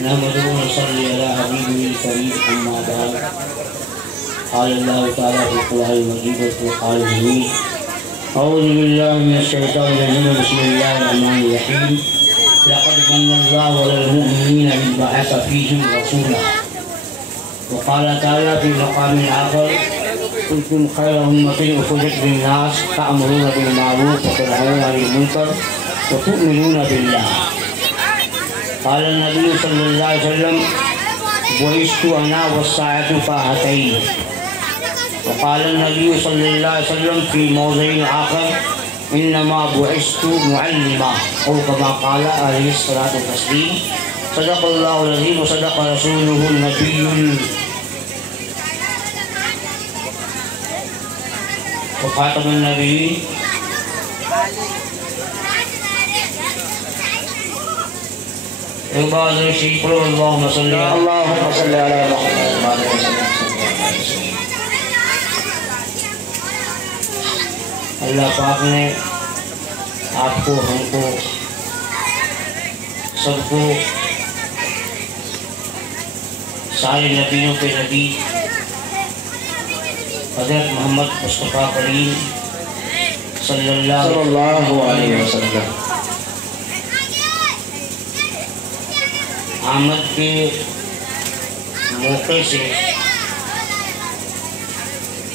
نحمده ونصلي على حبيبه الكريم أما بعد قال الله تعالى في القرآن المجيد والفرقان الحميد أعوذ بالله من الشيطان الرجيم بسم الله الرحمن الرحيم لقد من الله على المؤمنين إذ بعث فيهم رسولا وقال تعالى في مقام آخر كنتم خير أمة أخرجت للناس تأمرون بالمعروف وتنهون عن المنكر وتؤمنون بالله. قال النبي صلى الله عليه وسلم بعثت أنا والساعة كهاتين. وقال النبي صلى الله عليه وسلم في موضع آخر إنما بعثت معلما أو كما قال عليه الصلاة والتسليم. صدق الله العظيم وصدق رسوله النبي وخاتم النبيين. ایک بار شریف پڑھو اللہم صلی علی محمد. اللہ پاک نے آپ کو ہم کو سب کو سارے نبیوں کے نبی حضرت محمد مصطفیٰ کریم صلی اللہ علیہ وسلم آمد کے موقع سے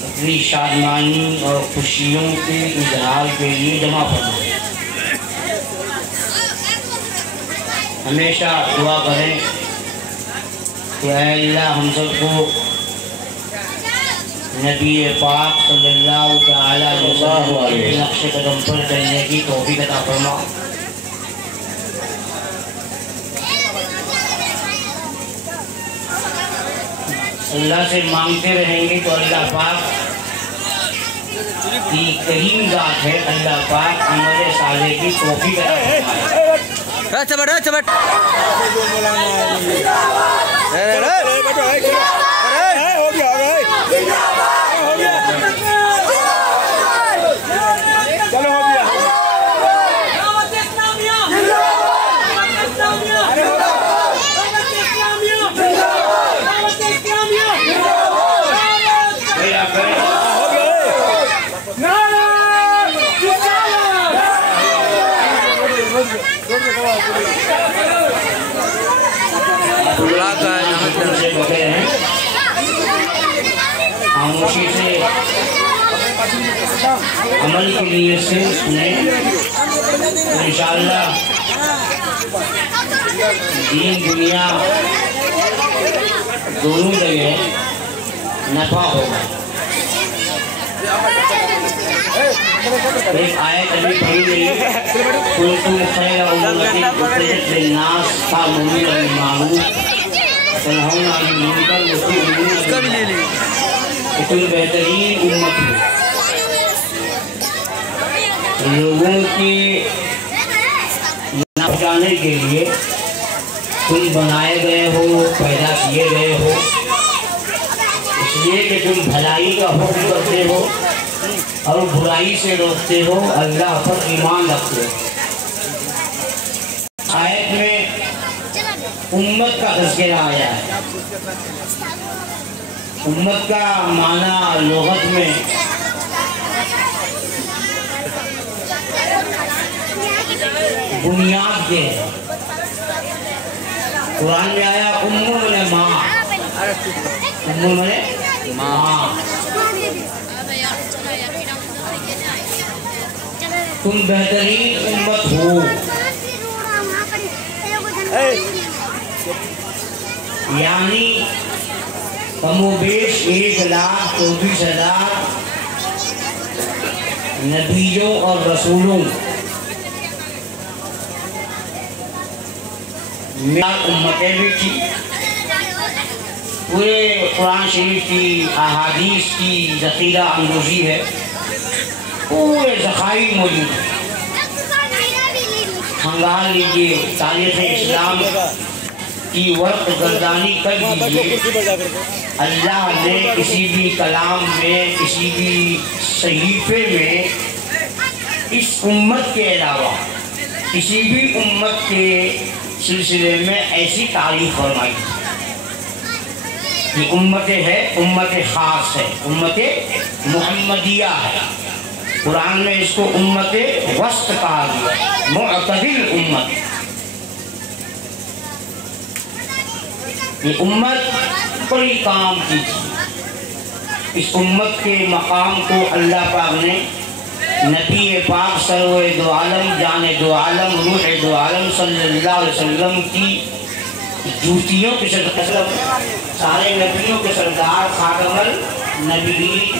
اپنی شادمانی اور خوشیوں کے اظہار کے لیے جمع فرمائے. ہمیشہ دعا کریں کہ اے اللہ ہم سب کو نبی پاک صلی اللہ تعالی علیہ وسلم کے نقش قدم پر چلنے کی توفیق عطا فرما. اللہ سے مانگتے رہیں گے تو اللہ پاک کی کریم ذات ہے. اللہ پاک عمل صالح کی توفیق عطا فرمائے. خاموشی سے عمل کے لیے سے سنیں. انشاءاللہ دین دنیا دونوں جگہ نفع ہوگا. ایک آیت ابھی پڑھی گئی کنتم خیر امۃ اخرجت للناس تأمرون بالمعروف وتنہون عن المنکر وتؤمنون باللہ. تم بہترین امت ہو. لوگوں کی پہنچانے کے لیے تم بنائے گئے ہو پیدا کیے گئے ہو اس لیے کہ تم بھلائی کا حکم کرتے ہو اور برائی سے روکتے ہو اللہ پر ایمان رکھتے ہو. آیت میں امت کا تذکرہ آیا ہے. امت کا معنی لغت میں بنیاد کے ہے. قرآن میں آیا ام من ماں. ام من ماں. تم بہترین امت ہو. یعنی کم و بیش 1,24,000 نبیوں اور رسولوں میں امتیں بھی تھی. پورے قرآن شریف کی احادیث کی ذخیرہ اندوزی ہے. پورے ذخائر موجود ہیں. کھنگال لیجئے تاریخ اسلام کی ورق گردانی کر دیجئے. اللہ نے کسی بھی کلام میں کسی بھی صحیفے میں اس امت کے علاوہ کسی بھی امت کے سلسلے میں ایسی تعریف فرمائی کہ امت ہے، امت خاص ہے، امت محمدیہ ہے۔ قرآن میں اس کو امت وسط کہا گیا، معتدل امت۔ یہ امت بڑی کام کی تھی۔ اس امت کے مقام کو اللہ پاک نے نبی پاک سرور دو عالم، جان دو عالم، روح دو عالم صلی اللہ علیہ وسلم کی جوتیوں کے سردار، سارے نبیوں کے سردار، خاتم النبیین،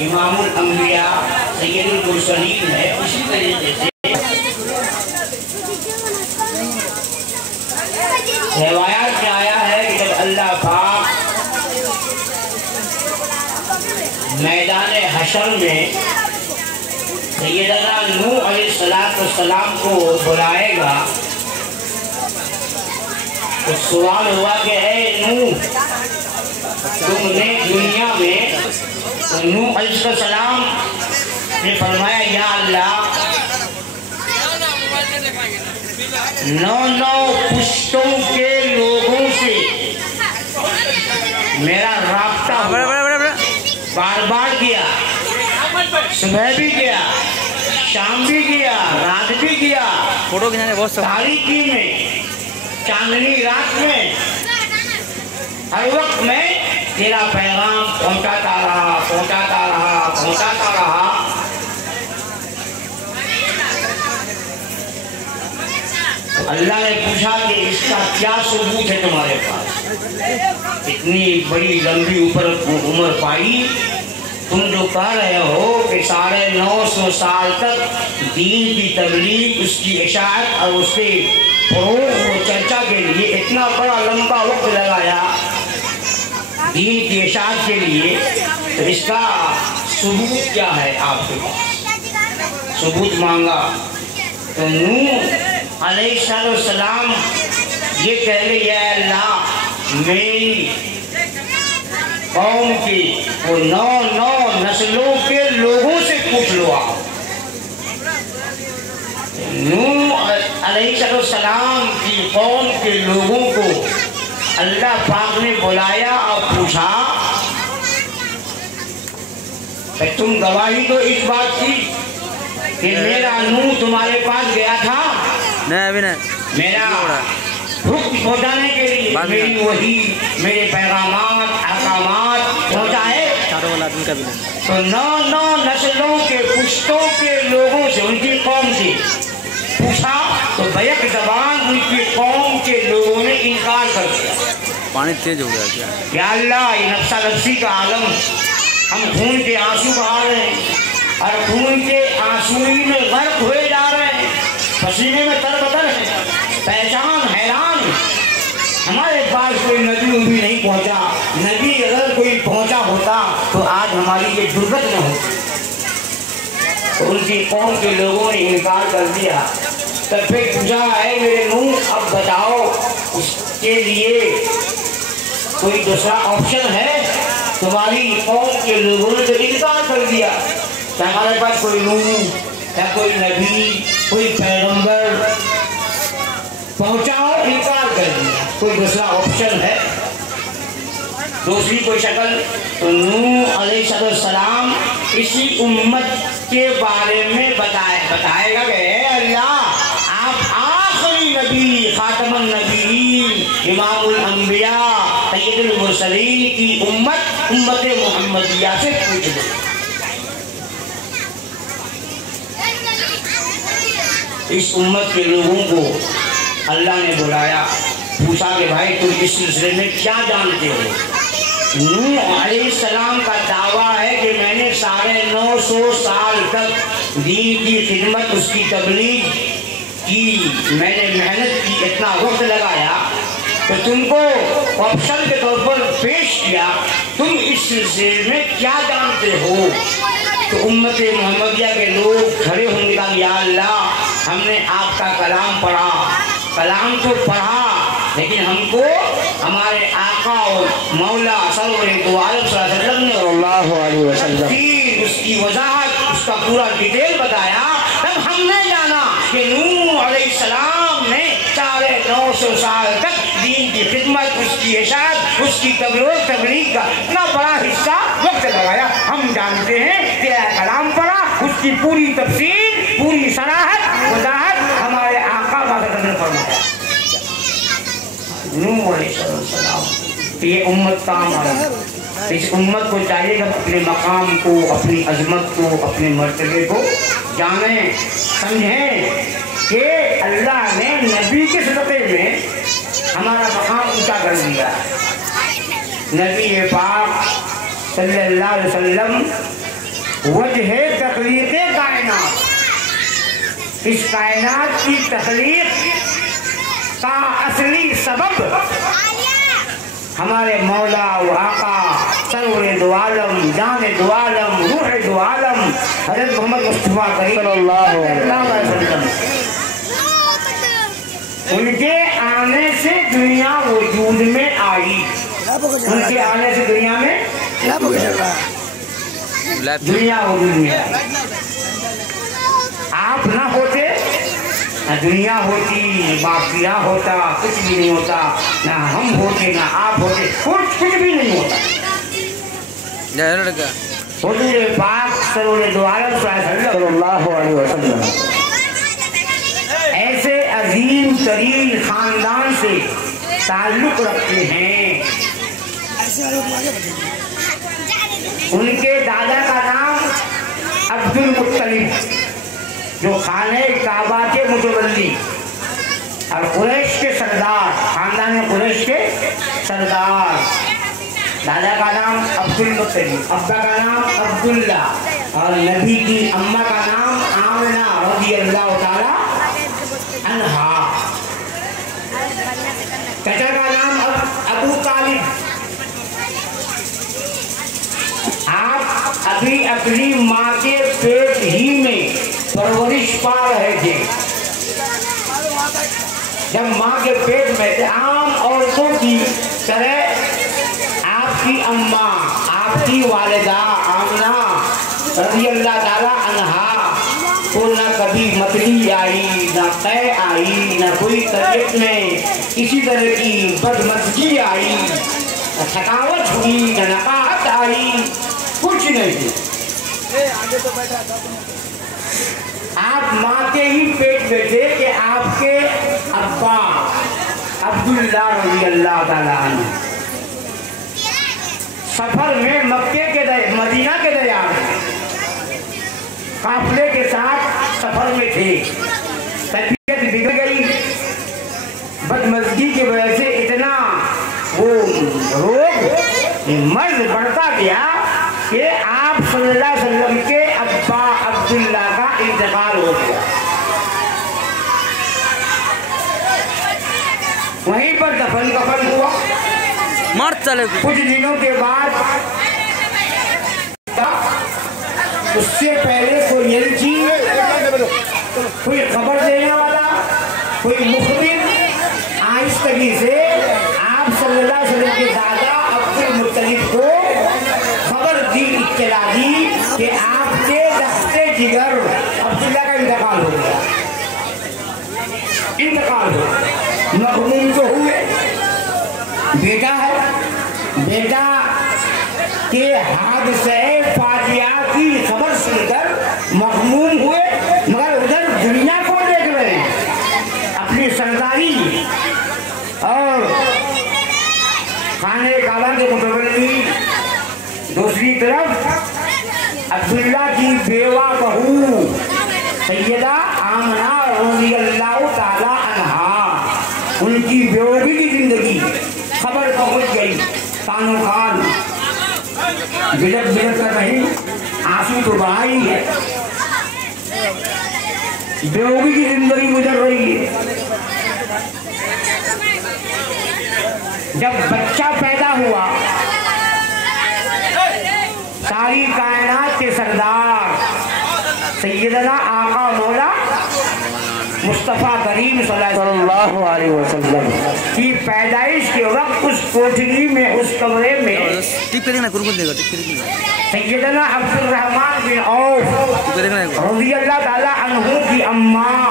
امام الانبیاء، سید المرسلین ہے۔ اسی طریقے سے روایات میں آیا ہے کہ جب اللہ پاک میدان حشر میں سیدنا نوح علیہ السلام کو بلائے گا تو سوال ہوا کہ اے نوح، تم نے دنیا میں، تو نوح علیہ السلام نے فرمایا یا اللہ 9 پشتوں کے لوگوں سے میرا رابطہ بار بار کیا، صبح بھی کیا، شام بھی کیا، رات بھی کیا، تاریکی میں، چاندنی رات میں، ہر وقت میں تیرا پیغام پہنچاتا رہا، پہنچاتا رہا، پہنچاتا رہا۔ اللہ نے پوچھا کہ اس کا کیا ثبوت ہے تمہارے پاس؟ اتنی بڑی لمبی عمر پائی، تم جو کہہ رہے ہو کہ 950 سال تک دین کی تبلیغ، اس کی اشاعت اور اس کے فروغ و چرچا کے لیے اتنا بڑا لمبا وقت لگایا دین کی اشاعت کے لیے، تو اس کا ثبوت کیا ہے آپ کے پاس؟ ثبوت مانگا تو نوح علیہ السلام یہ کہہ لے یا اللہ میری قوم کی وہ 9 نسلوں کے لوگوں سے پوچھ لو۔ آپ نوح علیہ السلام کی قوم کے لوگوں کو اللہ پاک نے بلایا اور پوچھا کہ تم گواہی تو اس بات کی کہ میرا نوح تمہارے پاس گیا تھا، میرا حکم پہنچانے کے لیے، میری وحی، میرے پیغامات، احکامات پہنچائے، تو 9 نسلوں کے پشتوں کے لوگوں سے، ان کی قوم سے پوچھا تو بیک زبان ان کی قوم کے لوگوں نے انکار کر دیا۔ پانی تیز ہو گیا کیا؟ یا اللہ یہ نفسہ نفسی کا عالم، ہم خون کے آنسو بہا رہے ہیں اور خون کے آنسوئی میں غرق ہوئے جا رہے ہیں، پسینے میں تر بدر ہیں، پہچان حیران، ہمارے پاس کوئی نبی بھی نہیں پہنچا، نبی اگر کوئی پہنچا ہوتا تو آج ہماری یہ جرأت نہ ہوتی۔ تو ان کی قوم کے لوگوں نے انکار کر دیا، تب پھر پوچھا ہے میرے نوح اب بتاؤ اس کے لیے کوئی دوسرا آپشن ہے؟ تمہاری قوم کے لوگوں نے تو انکار کر دیا کہ ہمارے پاس کوئی نوح یا کوئی نبی، کوئی پیغمبر پہنچاؤ، انکار کر دیا، کوئی دوسرا آپشن ہے، دوسری کوئی شکل؟ تو نوح علیہ السلام اسی امت کے بارے میں بتائے گا کہ اے اللہ آپ آخری نبی، خاتم النبیین، امام الانبیاء، سید المرسلین کی امت محمدیہ سے پوچھ دو۔ اس امت کے لوگوں کو اللہ نے بلایا، پوچھا کہ بھائی تم اس سلسلے میں کیا جانتے ہو؟ نوح علیہ السلام کا دعویٰ ہے کہ میں نے 950 سال تک دین کی خدمت، اس کی تبلیغ کی، میں نے محنت کی، اتنا وقت لگایا، تو تم کو آپشن کے طور پر پیش کیا، تم اس سلسلے میں کیا جانتے ہو؟ تو امت محمدیہ کے لوگ کھڑے ہوں گے کہ یا اللہ ہم نے آپ کا کلام پڑھا، کلام تو پڑھا لیکن ہم کو ہمارے آقا اور مولا سرور دو عالم صلی اللہ علیہ وسلم اس کی وضاحت، اس کا پورا ڈیٹیل بتایا، تب ہم نے جانا کہ نوح علیہ السلام نے 900 سال تک دین کی خدمت، اس کی اشاعت، اس کی تبلیغ کا اتنا بڑا حصہ وقت لگایا. ہم جانتے ہیں کہ کلام پڑھا، اس کی پوری تفصیل، پوری صراحت، وضاحت ہمارے آقا باقی نے فرمایا. نوح علیہ السلام. یہ امت کا عمل ہے. اس امت کو چاہیے کہ اپنے مقام کو، اپنی عظمت کو، اپنے مرتبے کو جانیں، سمجھیں کہ اللہ نے نبی کے صدقے میں ہمارا مقام اونچا کر دیا. نبی پاک صلی اللہ علیہ وسلم وجہ تخلیق کائنات، اس کائنات کی تخلیق کا اصلی سبب ہمارے مولا و آقا سرور دو عالم، جان دو عالم، روح دو عالم حضرت محمد مصطفیٰ کریم صلی اللہ علیہ وسلم. ان کے آنے سے دنیا وجود میں آئی. ان کے آنے سے دنیا میں دنیا وجود میں آئی. آپ نہ ہوتے نہ دنیا ہوتی، باقیہ ہوتا، کچھ بھی نہیں ہوتا. نہ ہم ہوتے، نہ آپ ہوتے، کچھ بھی نہیں ہوتا. حضور پاک سرور دو عالم صلی اللہ علیہ وسلم ایسے عظیم ترین خاندان سے تعلق رکھتے ہیں. ان کے دادا کا نام عبد المطلب، جو خانہ کعبہ کے متولی اور قریش کے سردار، خاندان قریش کے سردار. دادا کا نام عبد المطلب، ابا کا نام عبداللہ، اور نبی کی اماں کا نام آمنہ رضی اللہ تعالی عنہا. چچا کا نام ابو طالب. آپ ابھی اپنی ماں کے پیٹ ہی میں پرورش پا رہے تھے. جب ماں کے پیٹ میں تھے، عام عورتوں کی طرح آپ کی اماں، آپ کی والدہ آمنہ رضی اللہ تعالی عنہا کو نہ کبھی متلی آئی، نہ قے آئی، نہ کوئی طبیعت میں کسی طرح کی بدمزگی آئی، نہ تھکاوٹ ہوئی، نہ نقاہت آئی، کچھ نہیں تھی. آپ ماں کے ہی پیٹ میں تھے کہ آپ کے ابا عبداللہ رضی اللہ تعالیٰ عنہ سفر میں مکے کے مدینہ کے درمیان قافلے کے ساتھ سفر میں تھے. طبیعت بگڑ گئی، بدمزگی کی وجہ سے اتنا وہ روگ مرض بڑھتا گیا کہ آپ صلی اللہ علیہ وسلم کے ابا عبداللہ کا انتقال ہو گیا. وہیں پر دفن کفن ہوا. کچھ دنوں کے بعد اس سے پہلے کوئی یلچی، کوئی خبر دینے والا، کوئی مخبر آہستگی سے آپ صلی اللہ علیہ وسلم کے دادا عبد المطلب کو خبر دی، اطلاع دی کہ آپ کے دستے جگر عبداللہ کا انتقال ہو گیا. انتقال ہو گیا. مغموم تو ہوئے، بیٹا ہے، بیٹا کے حادثے فاجعہ کی خبر سن کر مغموم ہوئے، مگر ادھر دنیا کو دیکھ رہے ہیں، اپنی سرداری اور خانہ کعبہ کے متولی. دوسری طرف عبداللہ کی بیوہ بہو سیدہ آمنہ رضی اللہ تعالی عنہا، ان کی بیوگی کی زندگی خبر پہنچ گئی. کانوں کان بلک بلک کر رہی، آنسو تو بہائی ہے، بیوگی کی زندگی گزر رہی ہے. جب بچہ پیدا ہوا، ساری کائنات کے سردار سیدنا آقا مولا مصطفیٰ کریم صلی اللہ علیہ وسلم کی پیدائش کے وقت اس کوٹھری میں، اس کمرے میں سیدنا عبد الرحمن بن عوف رضی اللہ تعالی عنہ کی اماں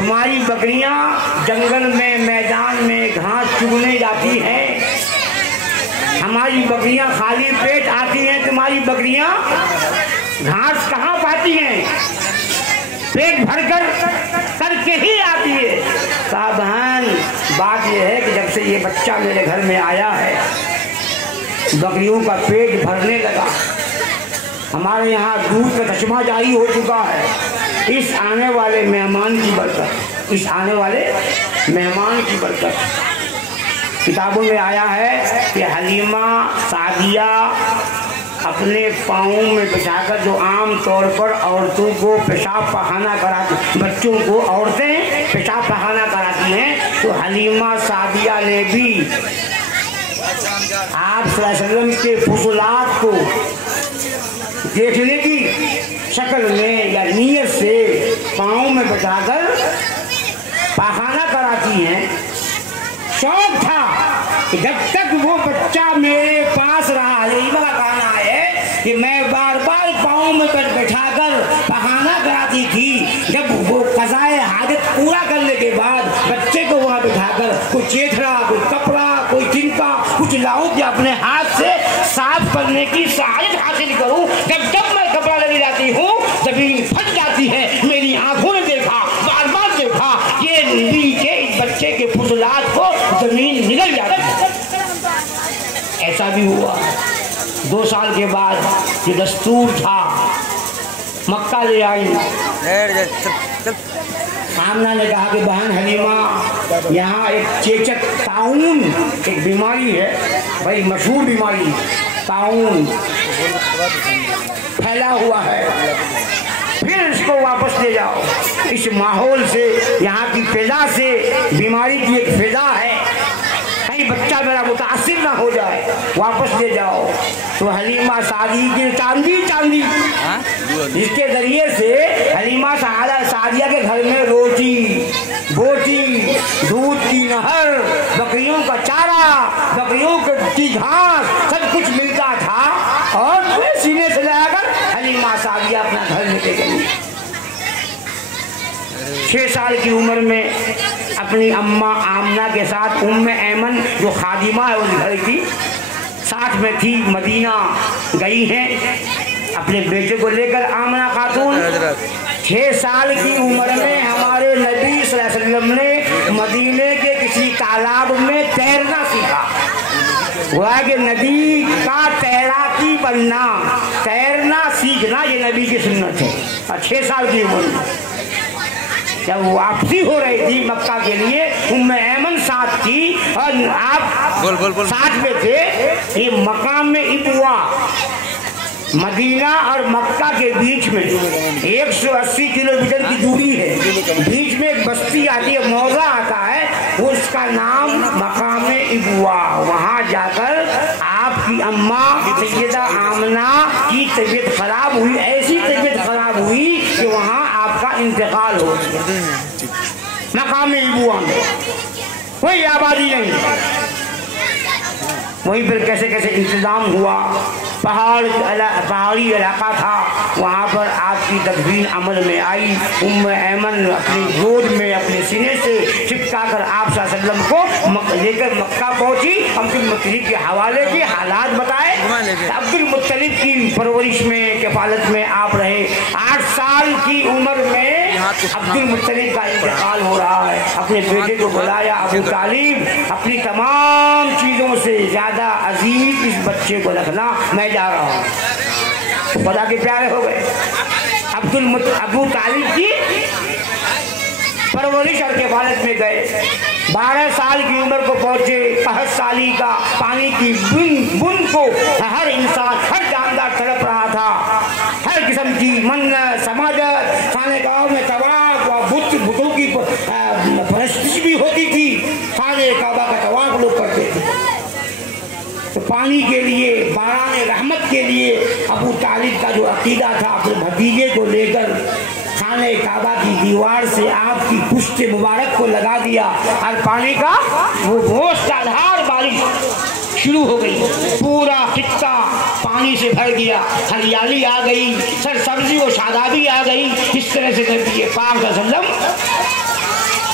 تمہاری بکریاں جنگل میں میدان میں گھاس چگنے جاتی ہیں، ہماری بکریاں خالی پیٹ آتی ہیں، تمہاری بکریاں گھاس کہاں پاتی ہیں؟ پیٹ بھر کر کے ہی آتی ہے۔ کہا بہن بات یہ ہے کہ جب سے یہ بچہ میرے گھر میں آیا ہے بکریوں کا پیٹ بھرنے لگا، ہمارے یہاں دودھ کا چشمہ جاری ہو چکا ہے، اس آنے والے مہمان کی برکت، اس آنے والے مہمان کی برکت۔ کتابوں میں آیا ہے کہ حلیمہ سعدیہ اپنے پاؤں میں بچھا کر، جو عام طور پر عورتوں کو پیشاب پخانہ کراتی، بچوں کو عورتیں پیشاب پخانہ کراتی ہیں، تو حلیمہ سعدیہ نے بھی آپ صلی اللہ علیہ وسلم کے فضلات کو دیکھنے کی شکل میں یا نیت سے پاؤں میں بچھا کر پخانہ کراتی ہیں۔ شوق تھا کہ جب تک وہ بچہ میرے پاس رہا، حلیمہ کا کہنا ہے کہ میں بار بار پاؤں میں بٹھا کر پخانہ کراتی تھی، جب وہ قضائے حاجت پورا کرنے کے بعد بچے کو وہاں بٹھا کر کوئی چیتھڑا، کوئی کپڑا، کوئی چنکا کچھ لاؤں کہ اپنے ہاتھ سے صاف کرنے کی سعادت حاصل کروں، جب میں کپڑا لے جاتی ہوں زمین پھٹ جاتی ہے۔ میری آنکھوں نے دیکھا، بار بار دیکھا، یہ نبی کے اس بچے کے فضلات کو زمین نگل جاتی ہے۔ ایسا بھی ہوا 2 سال کے بعد یہ دستور تھا، مکہ لے آئی۔ آمنہ نے کہا کہ بہن حلیمہ یہاں ایک چیچک طاعون ایک بیماری ہے، بھائی مشہور بیماری طاعون پھیلا ہوا ہے، پھر اس کو واپس لے جاؤ، اس ماحول سے، یہاں کی فضا سے، بیماری کی ایک فضا ہے، کہیں بچہ میرا متاثر نہ ہو جائے، واپس لے جاؤ۔ تو حلیمہ سعدی کی چاندی جس کے ذریعے سے حلیمہ سعدیہ کے گھر میں روٹی، بوٹی، دودھ کی نہر، بکریوں کا چارہ، بکریوں کی گھاس، سب کچھ ملتا تھا، اور سینے سے لگا کر حلیمہ سعدیہ اپنا گھر لے کے گئی۔ 6 سال کی عمر میں اپنی اماں آمنہ کے ساتھ ام ایمن جو خادمہ ہے اس گھر کی، ساتھ میں تھی، مدینہ گئی ہیں اپنے بیٹے کو لے کر۔ آمنہ خاتون 6 سال کی عمر میں ہمارے نبی صلی اللہ علیہ وسلم نے مدینے کے کسی تالاب میں تیرنا سیکھا۔ ہوا کہ نبی کا تیراکی بننا، تیرنا سیکھنا یہ نبی کی سنت ہے۔ 6 سال کی عمر میں جب واپسی ہو رہی تھی مکہ کے لیے، ام ایمن ساتھ تھی اور آپ ساتھ میں تھے۔ یہ مقام میں ابوا، مدینہ اور مکہ کے بیچ میں 180 کلومیٹر کی دوری ہے، بیچ میں ایک بستی آتی ہے، موضع آتا ہے، اس کا نام مقام ابوا۔ وہاں جا کر آپ کی اماں سیدہ آمنہ کی طبیعت خراب ہوئی، ایسی طبیعت خراب ہوئی کہ وہاں آپ کا انتقال ہو گیا۔ مقام ابوا میں کوئی آبادی نہیں، وہیں پر کیسے کیسے انتظام ہوا، پہاڑی علاقہ تھا، وہاں پر آپ کی تدفین عمل میں آئی۔ ام ایمن اپنی گود میں اپنے سینے سے چپکا کر آپ صلی اللہ علیہ وسلم کو لے کر مکہ پہنچی۔ عبد المطلب کے حوالے کے حالات بتائے، عبد المطلب کی پرورش میں، کفالت میں آپ رہے۔ 8 سال کی عمر میں عبد المطلب کا انتقال ہو رہا ہے۔ اپنے بیٹے کو بلایا، ابو طالب اپنی تمام چیزوں سے زیادہ عزیز اس بچے کو رکھنا، میں جا رہا ہوں۔ خدا کے پیارے ہو گئے۔ ابو طالب کی پرورش اور کفالت میں گئے۔ 12 سال کی عمر کو پہنچے، 65 سالی کا پانی کی بن کو ہر انسان، ہر جاندار تڑپ رہا تھا۔ ہر قسم کی منت، سماجت، خانہ گاہوں میں طواف و بتوں کی پرستش بھی ہوتی تھی، خانہ کعبہ کا طواف لوگ کرتے تھے۔ تو پانی کے لیے، باران رحمت کے لیے ابو طالب کا جو عقیدہ تھا، اپنے بھتیجے کو لے کر خانہ کعبہ کی دیوار سے آپ کی پشت مبارک کو لگا دیا، اور پانی کا وہ موسلا دھار بارش شروع ہو گئی۔ پورا خطہ پانی سے بھر گیا، ہریالی آ گئی، سرسبزی و شادابی آ گئی۔ اس طرح سے نبی پاک صلی اللہ علیہ وسلم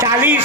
40